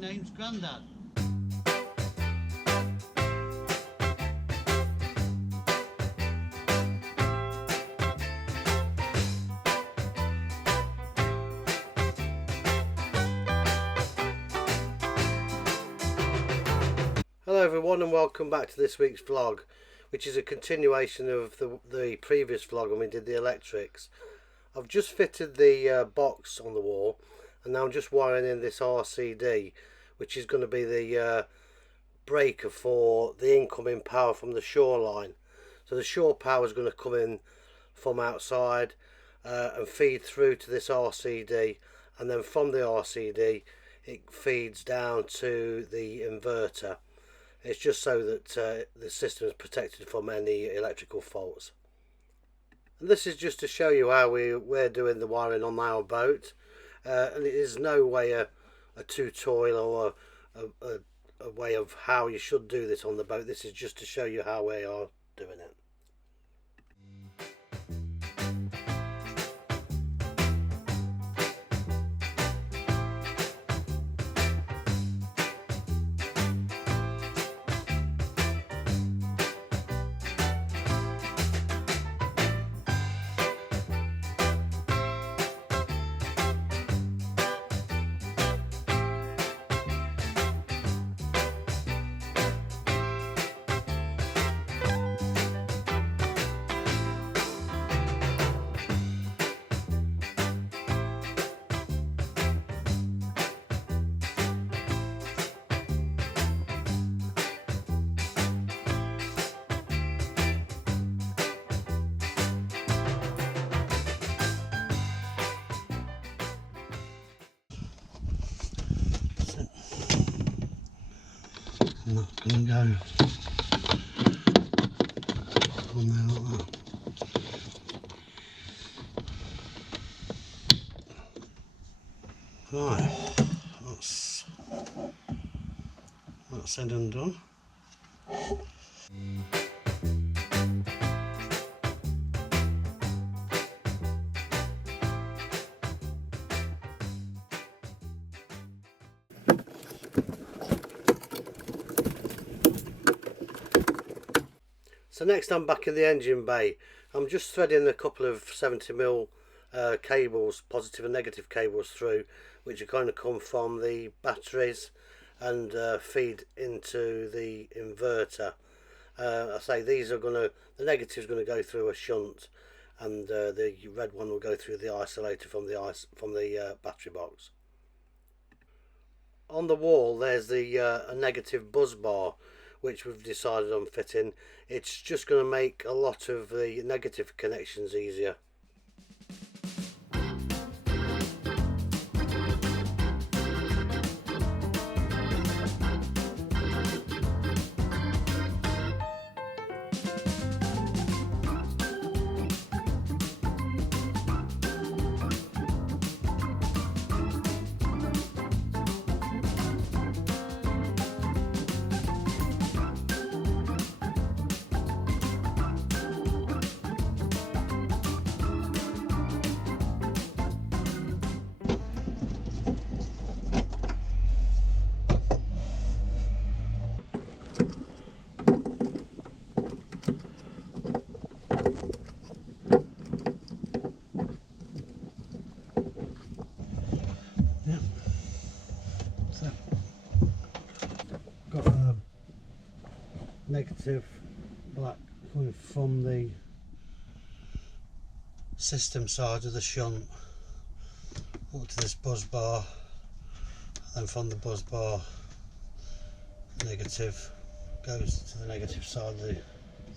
my name's Grandad. Hello everyone and welcome back to this week's vlog, which is a continuation of the previous vlog when we did the electrics. I've just fitted the box on the wall and now I'm just wiring in this RCD, which is going to be the breaker for the incoming power from the shoreline. So the shore power is going to come in from outside and feed through to this RCD, and then from the RCD it feeds down to the inverter. It's just so that the system is protected from any electrical faults. And this is just to show you how we're doing the wiring on our boat, and it is no way a tutorial or a way of how you should do this on the boat. This is just to show you how we are doing it. I'm not going to go on there like that. Right, that's said and done. So next I'm back in the engine bay. I'm just threading a couple of 70mm cables, positive and negative cables through, which are going to come from the batteries and feed into the inverter. I say these are the negative is going to go through a shunt, and the red one will go through the isolator from the battery box. On the wall there's a negative buzz bar, which we've decided on fitting. It's just going to make a lot of the negative connections easier. Got a negative black coming from the system side of the shunt up to this buzz bar, and then from the buzz bar negative goes to the negative side of the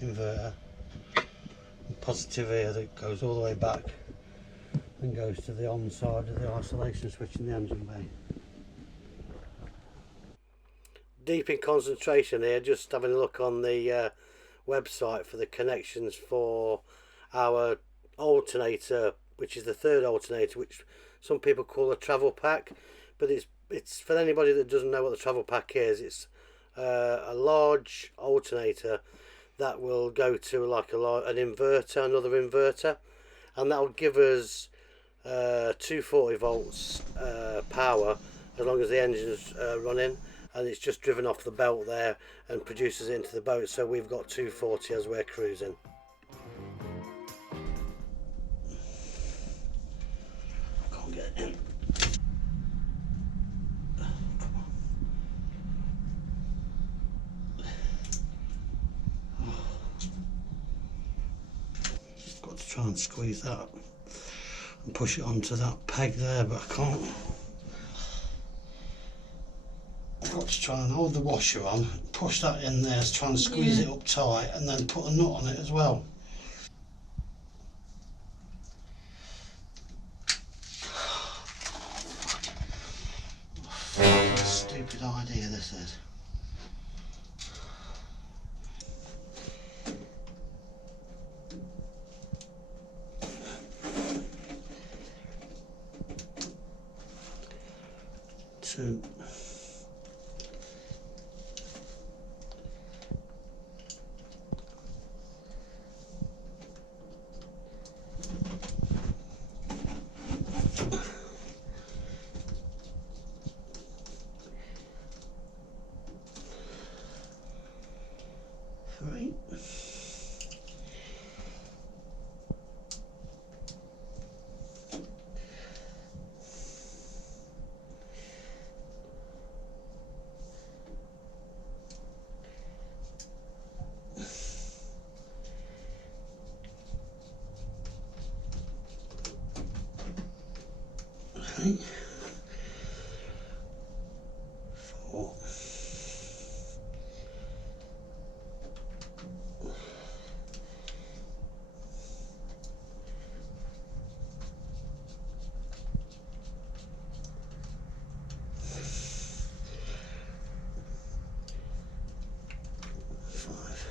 inverter, and positive here that goes all the way back and goes to the on side of the isolation switch in the engine bay. Deep in concentration here, just having a look on the website for the connections for our alternator, which is the third alternator, which some people call a travel pack, but it's for anybody that doesn't know what the travel pack is. It's a large alternator that will go to like an inverter, another inverter, and that will give us 240 volts power as long as the engine's running, and it's just driven off the belt there and produces it into the boat. So we've got 240 as we're cruising. Can't get it in. Got to try and squeeze that up and push it onto that peg there, but I can't. I've got to try and hold the washer on, push that in there, try and squeeze it up tight, and then put a nut on it as well. What a stupid idea this is. Two. Three. Okay. 4. 5.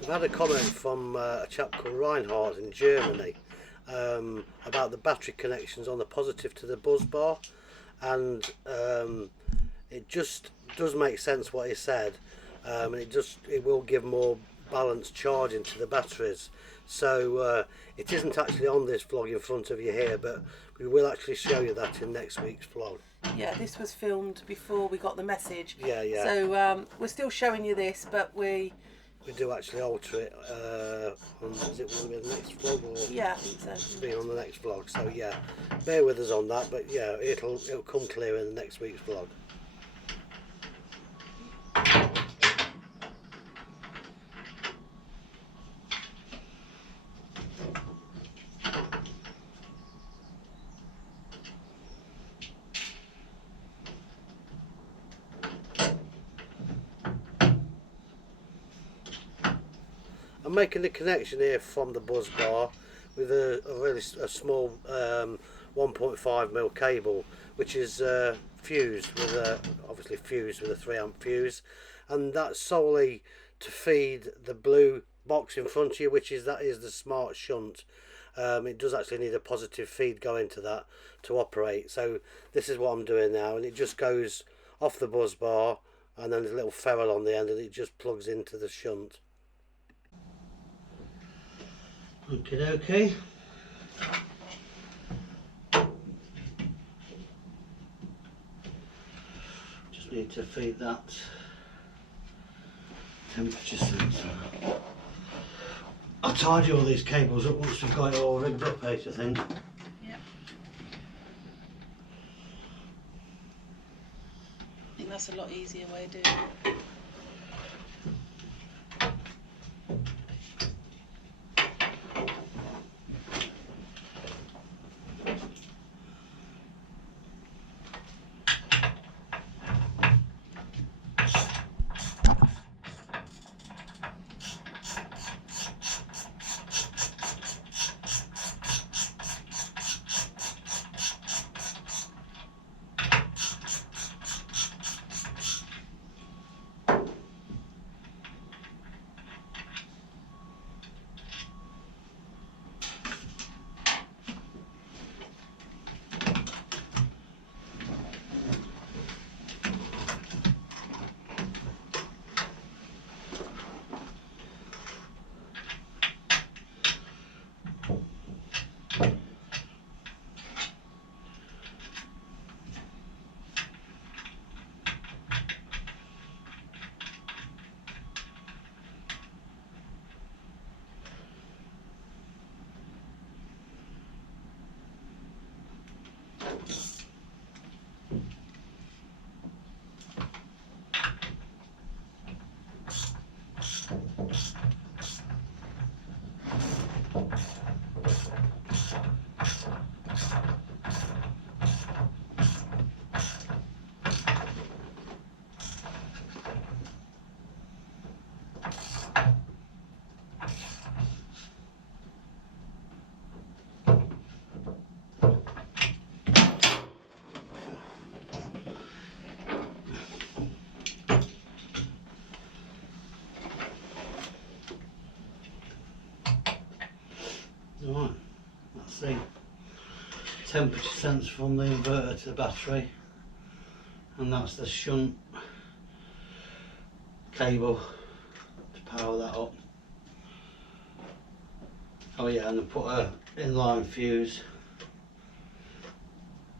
I've had a comment from a chap called Reinhardt in Germany about the battery connections on the positive to the buzz bar, and it just does make sense what he said, and it will give more balanced charging to the batteries. So it isn't actually on this vlog in front of you here, but we will actually show you that in next week's vlog. Yeah, this was filmed before we got the message. Yeah. So we're still showing you this, but we do actually alter it. Is it will be the next vlog? Or yeah, I think so. Be on the next vlog. So yeah, bear with us on that. But yeah, it'll come clear in the next week's vlog. I'm making the connection here from the buzz bar with a really small 1.5mm cable, which is fused with obviously fused with a 3A fuse, and that's solely to feed the blue box in front of you, that is the smart shunt. It does actually need a positive feed going to that to operate. So this is what I'm doing now, and it just goes off the buzz bar, and then there's a little ferrule on the end, and it just plugs into the shunt. Okay. Just need to feed that temperature sensor. I'll tidy all these cables up once we've got it all rigged up, I think. Yep. I think that's a lot easier way of doing it. Right, that's the temperature sensor from the inverter to the battery, and that's the shunt cable to power that up. Oh yeah, and I put a inline fuse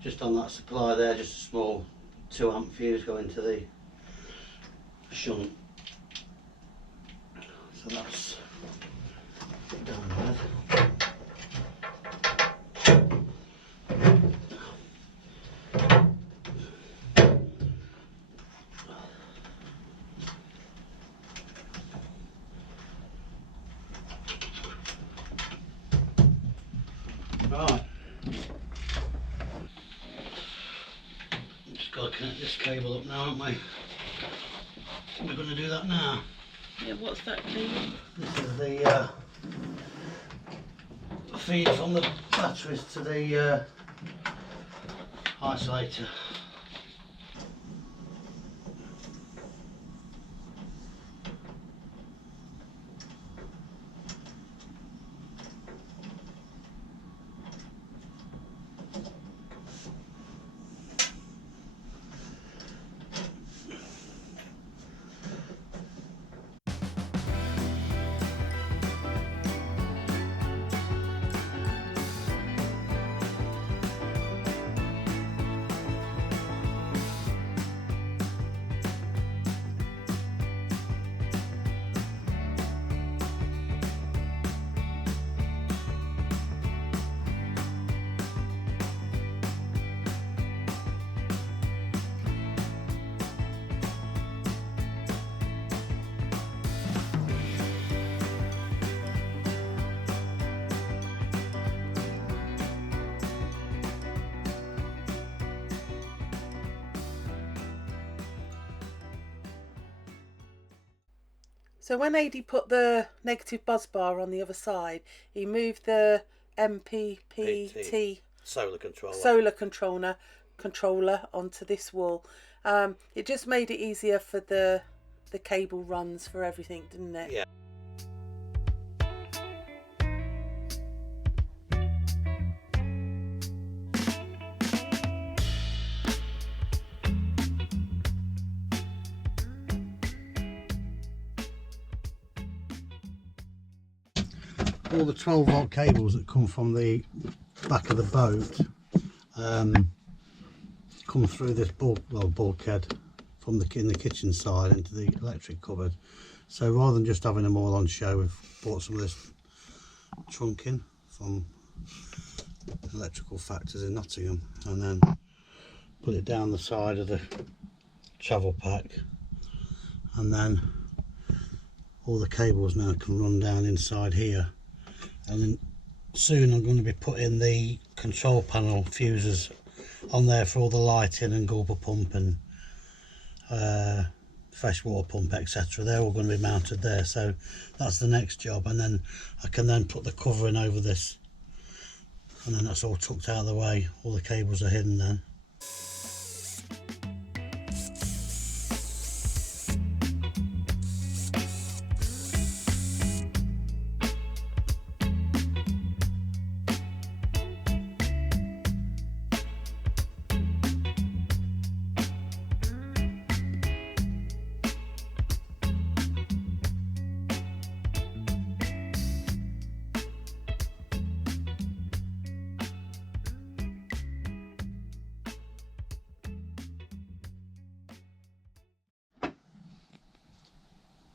just on that supply there, just a small 2 amp fuse going to the shunt. So that's down there. Right, just got to connect this cable up now, haven't we? We're going to do that now. Yeah, what's that cable? This is the feed from the batteries to the isolator. So when AD put the negative buzz bar on the other side, he moved the MPPT solar controller onto this wall. It just made it easier for the cable runs for everything, didn't it? Yeah. all the 12-volt cables that come from the back of the boat come through this bulkhead from in the kitchen side into the electric cupboard. So rather than just having them all on show, we've bought some of this trunking from electrical factors in Nottingham, and then put it down the side of the travel pack, and then all the cables now can run down inside here. And then soon I'm going to be putting the control panel fuses on there for all the lighting and gulper pump and fresh water pump, etc. They're all going to be mounted there, so that's the next job. And then I can then put the covering over this, and then that's all tucked out of the way. All the cables are hidden then.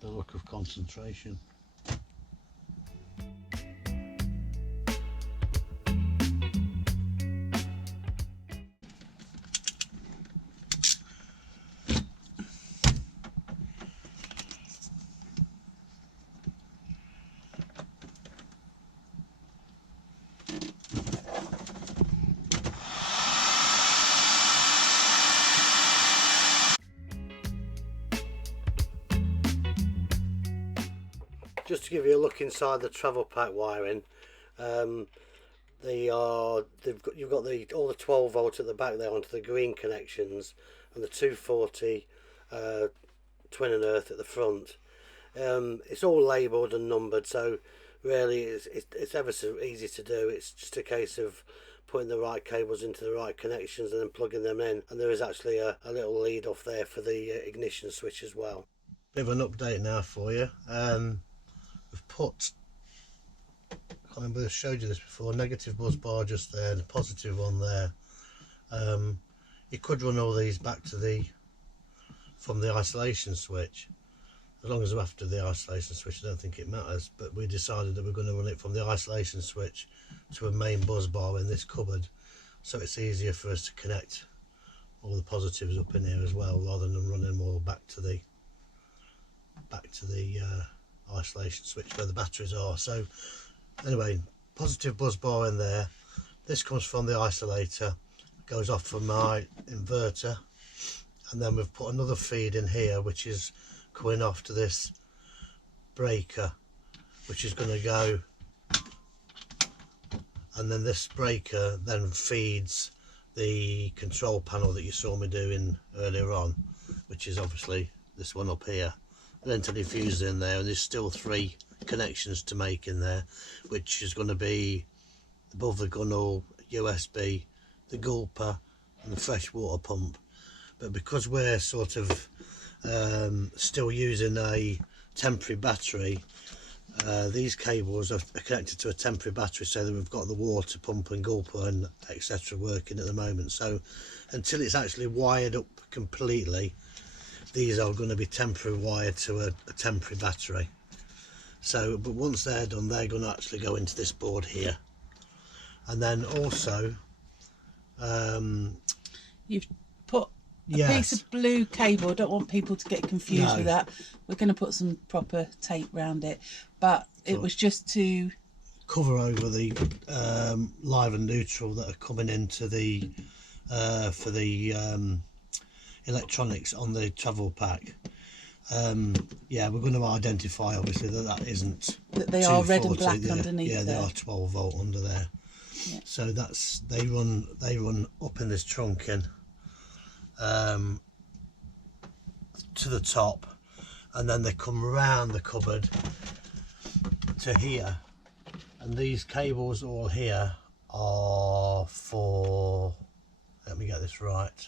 The look of concentration. Just to give you a look inside the travel pack wiring, you've got all the 12 volt at the back there onto the green connections, and the 240 twin and earth at the front. It's all labelled and numbered, so really it's ever so easy to do. It's just a case of putting the right cables into the right connections and then plugging them in, and there is actually a little lead off there for the ignition switch as well. Bit of an update now for you. We've put, I can't remember if I showed you this before, negative buzz bar just there and a positive one there. You could run all these back to from the isolation switch. As long as we're after the isolation switch, I don't think it matters, but we decided that we're going to run it from the isolation switch to a main buzz bar in this cupboard, so it's easier for us to connect all the positives up in here as well, rather than running them all back to the isolation switch where the batteries are. So anyway, positive buzz bar in there. This comes from the isolator, goes off from my inverter, and then we've put another feed in here which is coming off to this breaker, which is going to go, and then this breaker then feeds the control panel that you saw me doing earlier on, which is obviously this one up here. Then to the diffuser in there, and there's still 3 connections to make in there, which is going to be above the gunnel, USB, the gulper and the fresh water pump. But because we're sort of still using a temporary battery, these cables are connected to a temporary battery, so that we've got the water pump and gulper and etc working at the moment. So until it's actually wired up completely, these are going to be temporary wired to a temporary battery. So, but once they're done, they're going to actually go into this board here. And then also you've put a piece of blue cable. I don't want people to get confused with that. We're going to put some proper tape around it, but it was just to cover over the live and neutral that are coming into the for the electronics on the travel pack. Yeah, we're going to identify obviously that isn't, that they are red and black underneath. Yeah, they are 12 volt under there. Yeah. So that's, they run up in this trunking to the top, and then they come around the cupboard to here, and these cables all here are for, let me get this right,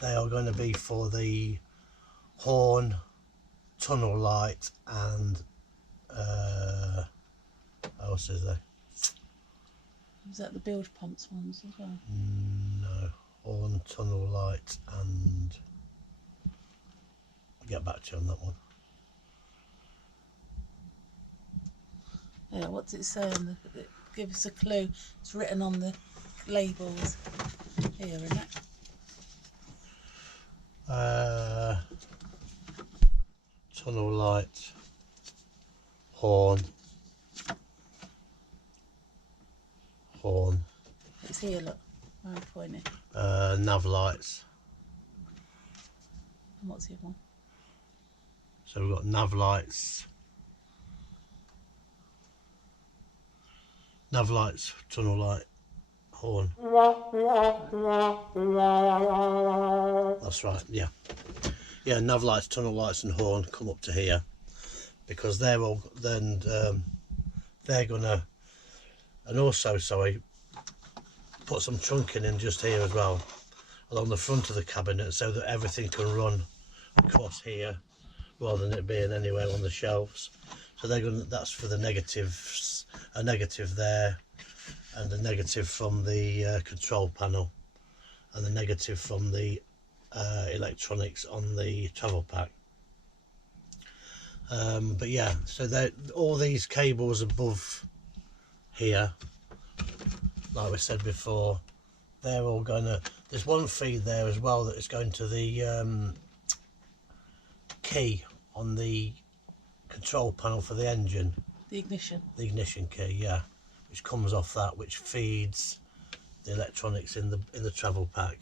they are going to be for the horn, tunnel light and What else is there? Is that the bilge pumps ones as well? No. Horn, tunnel light, and I'll get back to you on that one. Yeah, what's it say on the? Give us a clue. It's written on the labels here, isn't it? Tunnel light, horn. It's here, look. I'm pointing. Nav lights. And what's the other one? So we've got nav lights, tunnel light, horn. That's right, yeah. Yeah, nav lights, tunnel lights and horn come up to here, because they're all then they're gonna, and also sorry, put some trunking in just here as well along the front of the cabinet, so that everything can run across here rather than it being anywhere on the shelves. So they're gonna, that's for the negatives, a negative there and a negative from the control panel and the negative from the electronics on the travel pack. But yeah, so all these cables above here, like we said before, they're all gonna, there's one feed there as well that is going to the key on the control panel for the engine. The ignition. The ignition key, yeah, which comes off that, which feeds the electronics in the travel pack.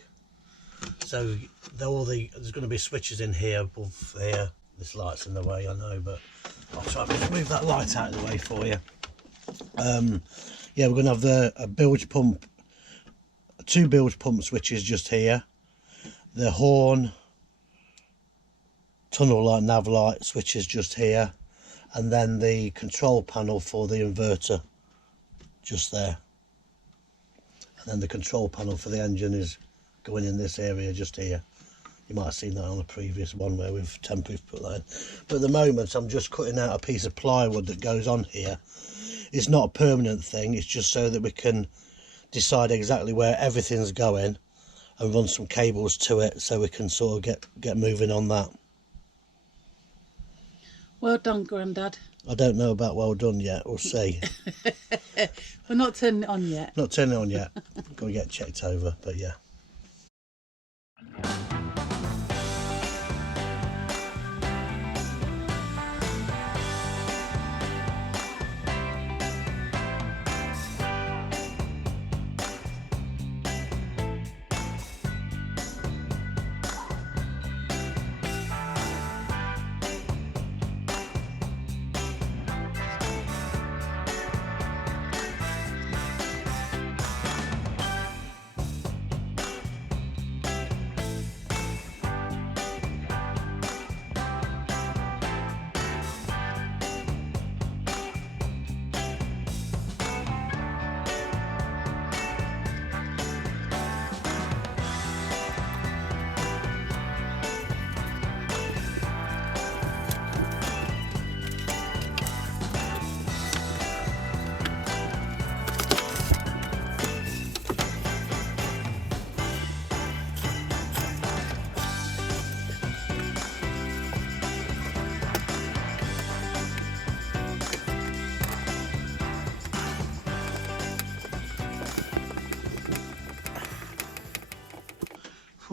So there's going to be switches in here above here. This light's in the way, I know, but I'll try to move that light out of the way for you. Yeah, we're going to have a bilge pump, 2 bilge pump switches just here, the horn, tunnel light, nav light switches just here, and then the control panel for the inverter just there. And then the control panel for the engine is going in this area just here. You might have seen that on a previous one where we've temporarily put that in. But at the moment I'm just cutting out a piece of plywood that goes on here. It's not a permanent thing, it's just so that we can decide exactly where everything's going and run some cables to it, so we can sort of get moving on that. Well done, Grandad. I don't know about well done yet, we'll see. We're not turning it on yet. Not turning it on yet. Got to get checked over, but yeah.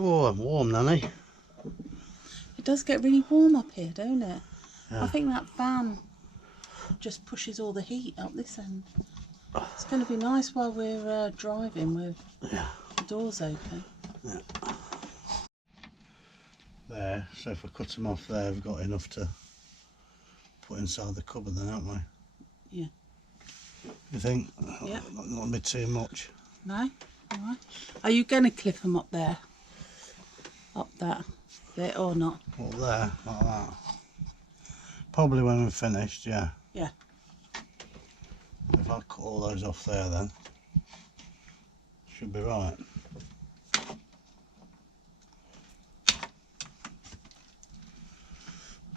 Oh, I'm warm, Nanny. It does get really warm up here, don't it? Yeah. I think that fan just pushes all the heat up this end. It's going to be nice while we're driving with the doors open. Yeah. There, so if I cut them off there, we've got enough to put inside the cupboard then, haven't we? Yeah. You think? Yeah. Not a bit too much. No? Alright. Are you going to clip them up there? Up that bit or not? Up there, like that. Probably when we're finished, yeah. Yeah. If I cut all those off there then, should be right.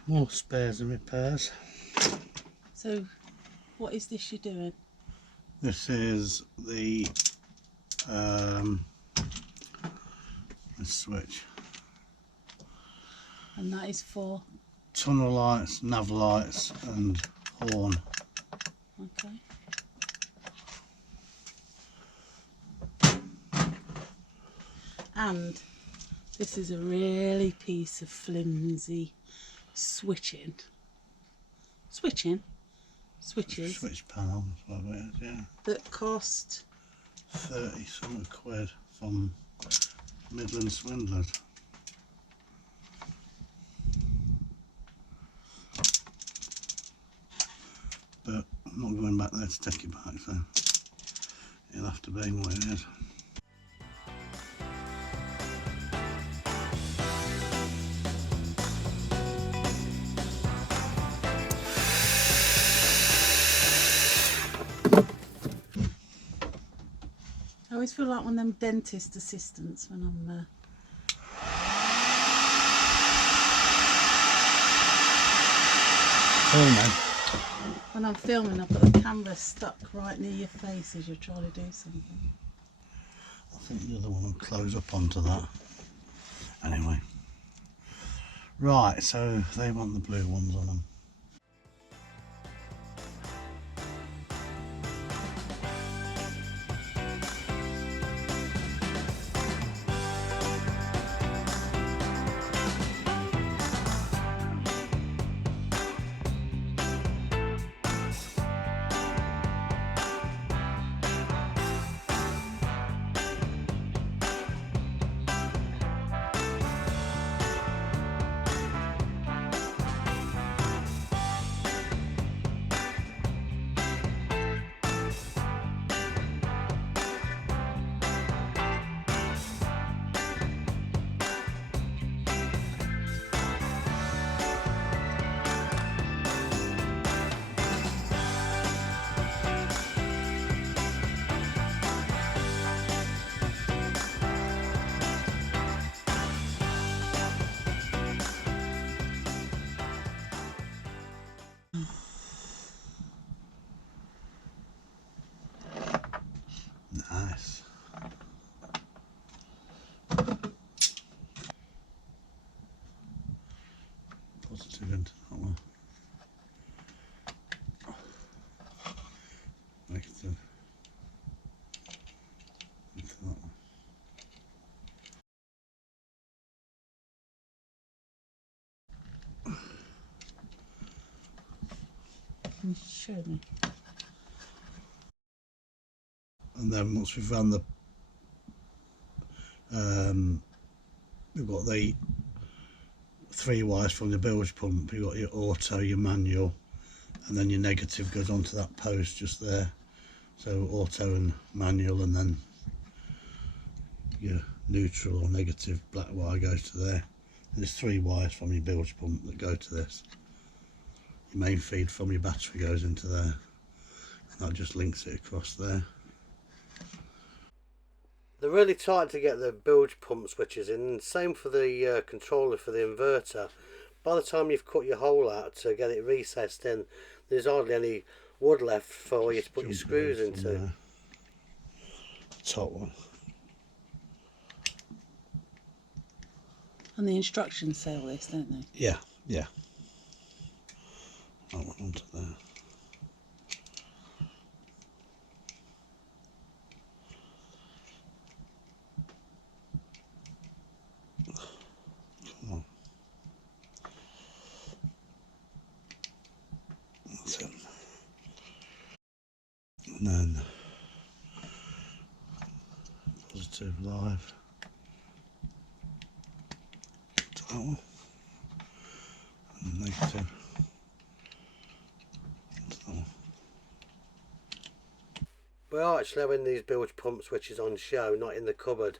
More spares and repairs. So What is this you're doing? This is the this switch. And that is for? Tunnel lights, nav lights and horn. Okay. And this is a really piece of flimsy switches. Switch panel, that's what it is, yeah. That cost 30 something quid from Midland Swindlers. But I'm not going back there to take it back, so it'll have to be what it is. I always feel like one of them dentist assistants when I'm Filming. when I'm filming. I've got the camera stuck right near your face as you're trying to do something. I think the other one will close up onto that. Anyway. Right, so they want the blue ones on them. Nice. Positive into that one. Negative into that one. Can you show me? And then once we've run the we've got the 3 wires from the bilge pump. You've got your auto, your manual, and then your negative goes onto that post just there. So auto and manual, and then your neutral or negative black wire goes to there. There's 3 wires from your bilge pump that go to this. Your main feed from your battery goes into there, and that just links it across there. They're really tight to get the bilge pump switches in. Same for the controller for the inverter. By the time you've cut your hole out to get it recessed in, there's hardly any wood left for you to put your screws into. Top one. And the instructions say all this, don't they? Yeah, yeah. That one onto there. Come on. That's it. And then positive live to that one. And negative. We are actually having these bilge pump switches on show, not in the cupboard.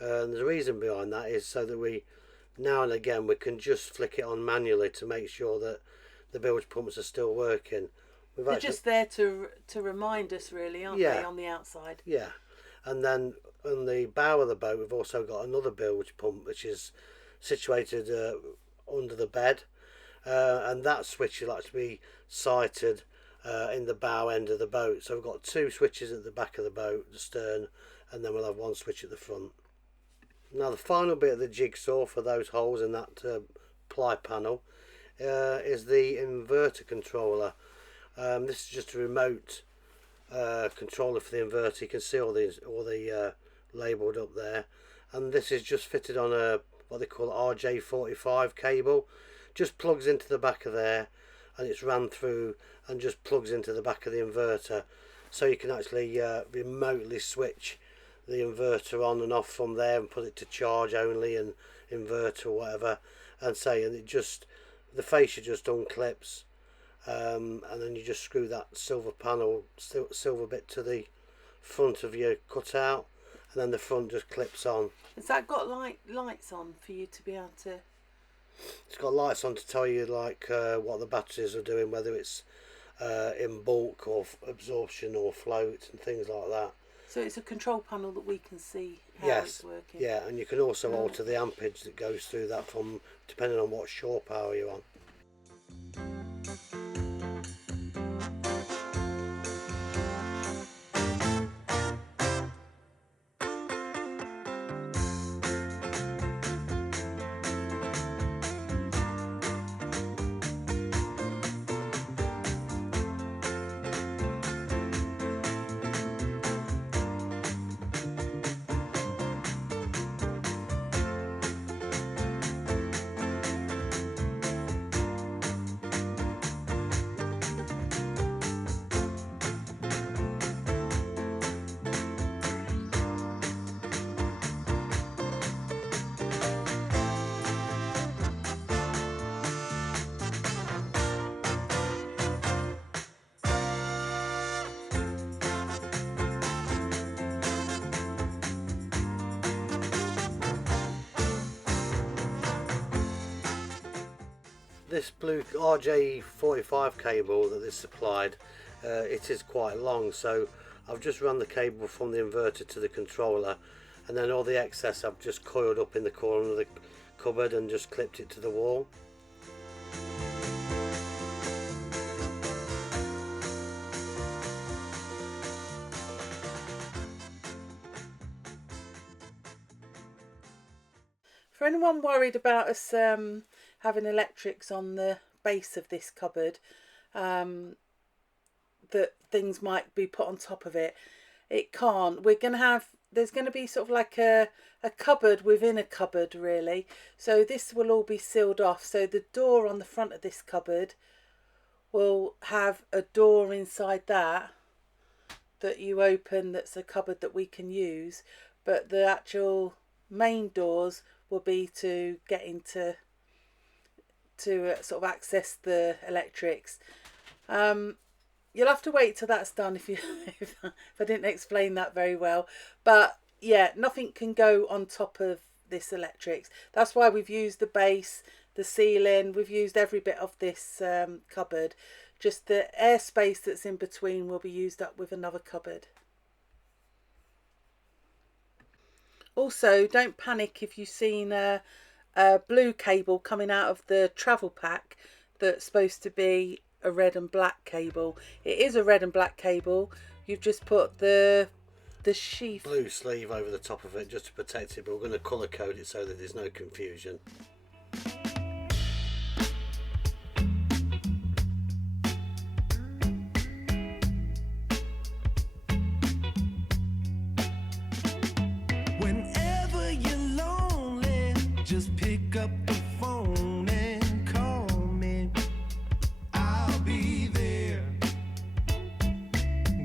And the reason behind that is so that we, now and again, we can just flick it on manually to make sure that the bilge pumps are still working. They're just there to remind us, really, aren't they, on the outside? Yeah. And then on the bow of the boat, we've also got another bilge pump, which is situated under the bed. And that switch will actually be sighted in the bow end of the boat. So we've got 2 switches at the back of the boat, the stern, and then we'll have 1 switch at the front. Now the final bit of the jigsaw for those holes in that ply panel is the inverter controller. This is just a remote controller for the inverter. You can see all the labelled up there, and this is just fitted on a what they call RJ45 cable. Just plugs into the back of there, and it's ran through and just plugs into the back of the inverter, so you can actually remotely switch the inverter on and off from there and put it to charge only and invert or whatever, and it just, the fascia just unclips, and then you just screw that silver bit to the front of your cutout, and then the front just clips on. Has that got lights on for you to be able to? It's got lights on to tell you what the batteries are doing, whether it's in bulk or absorption or float and things like that. So it's a control panel that we can see how it's working. Yeah, and you can also alter the ampage that goes through that from depending on what shore power you're on. This blue RJ45 cable that is supplied, it is quite long, so I've just run the cable from the inverter to the controller, and then all the excess I've just coiled up in the corner of the cupboard and just clipped it to the wall. For anyone worried about us having electrics on the base of this cupboard, that things might be put on top of it, it can't. There's going to be sort of like a cupboard within a cupboard, really. So this will all be sealed off. So the door on the front of this cupboard will have a door inside that you open, that's a cupboard that we can use. But the actual main doors will be to get into sort of access the electrics. You'll have to wait till that's done if I didn't explain that very well. But yeah, nothing can go on top of this electrics. That's why we've used the base, the ceiling, we've used every bit of this cupboard. Just the airspace that's in between will be used up with another cupboard. Also, don't panic if you've seen a blue cable coming out of the travel pack that's supposed to be a red and black cable. It is a red and black cable. You've just put the sheath, blue sleeve over the top of it just to protect it, but we're going to colour code it so that there's no confusion. Whenever you're lonely, just pick up the phone and call me. I'll be there.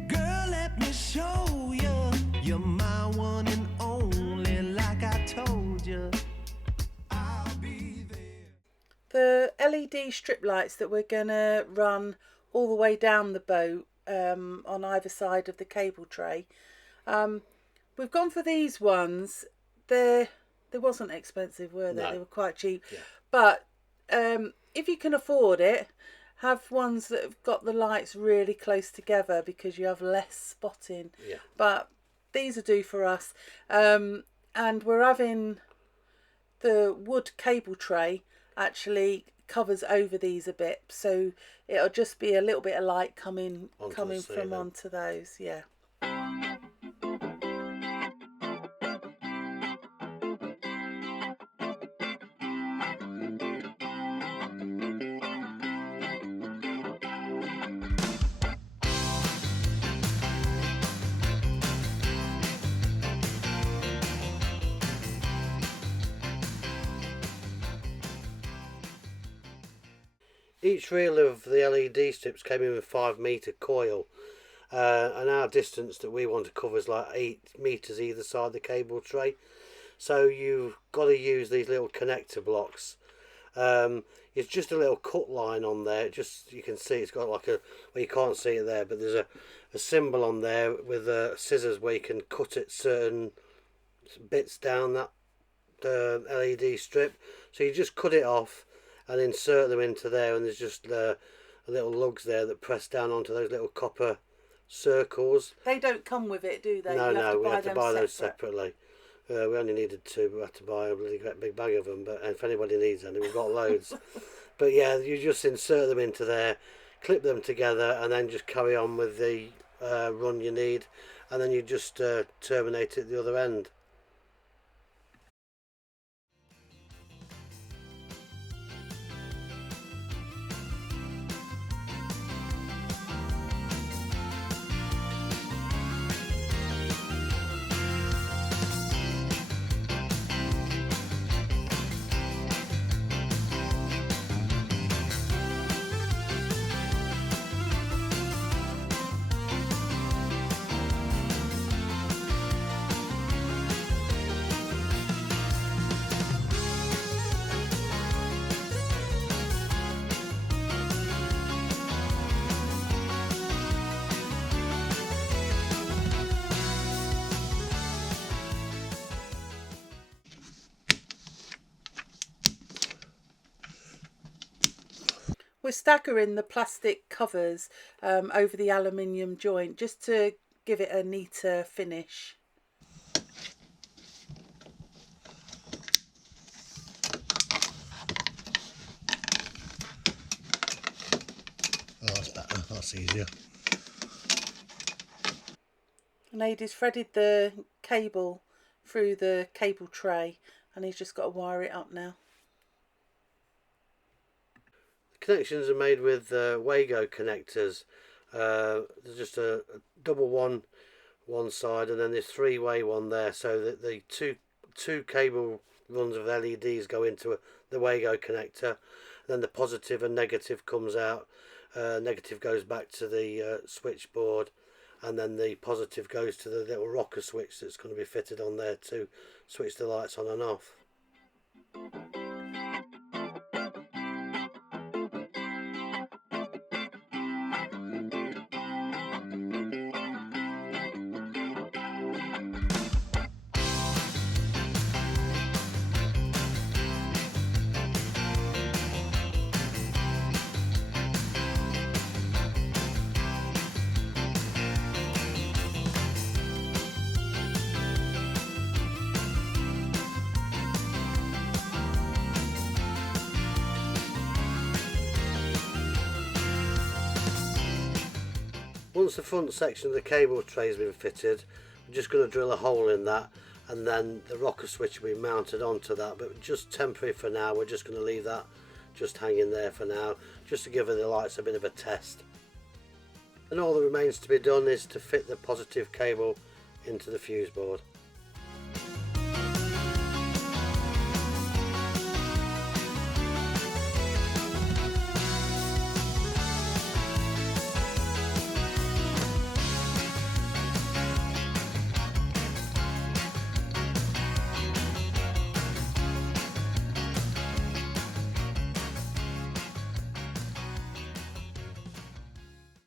Girl, let me show you, you're my one and only, like I told you. I'll be there. the LED strip lights that we're going to run all the way down the boat on either side of the cable tray. We've gone for these ones. They wasn't expensive, were they? No. They were quite cheap. Yeah. But if you can afford it, have ones that have got the lights really close together because you have less spotting. Yeah. But these are due for us. And we're having the wood cable tray actually covers over these a bit, so it'll just be a little bit of light coming Onto the ceiling. onto those. Yeah. Each reel of the LED strips came in with 5 metre coil, and our distance that we want to cover is like 8 metres either side the cable tray. So you've got to use these little connector blocks. It's just a little cut line on there. Just, you can see it's got like a, well, you can't see it there, but there's a symbol on there with scissors where you can cut it certain bits down that LED strip. So you just cut it off and insert them into there, and there's just little lugs there that press down onto those little copper circles. They don't come with it, do they? No, we have to buy them those separately. We only needed 2, but we had to buy a bloody great big bag of them. But if anybody needs any, we've got loads. But yeah, you just insert them into there, clip them together, and then just carry on with the run you need, and then you just terminate it at the other end. We're staggering the plastic covers over the aluminium joint just to give it a neater finish. Oh, that's better. That's easier. And Aidy's threaded the cable through the cable tray, and he's just got to wire it up now. Connections are made with Wago connectors. There's just a double one side, and then there's 3-way one there, so that the two cable runs of LEDs go into the Wago connector. Then the positive and negative comes out. Negative goes back to the switchboard, and then the positive goes to the little rocker switch that's going to be fitted on there to switch the lights on and off. Once the front section of the cable tray has been fitted, we're just going to drill a hole in that, and then the rocker switch will be mounted onto that, but just temporary for now. We're just going to leave that just hanging there for now, just to give the lights a bit of a test. And all that remains to be done is to fit the positive cable into the fuse board.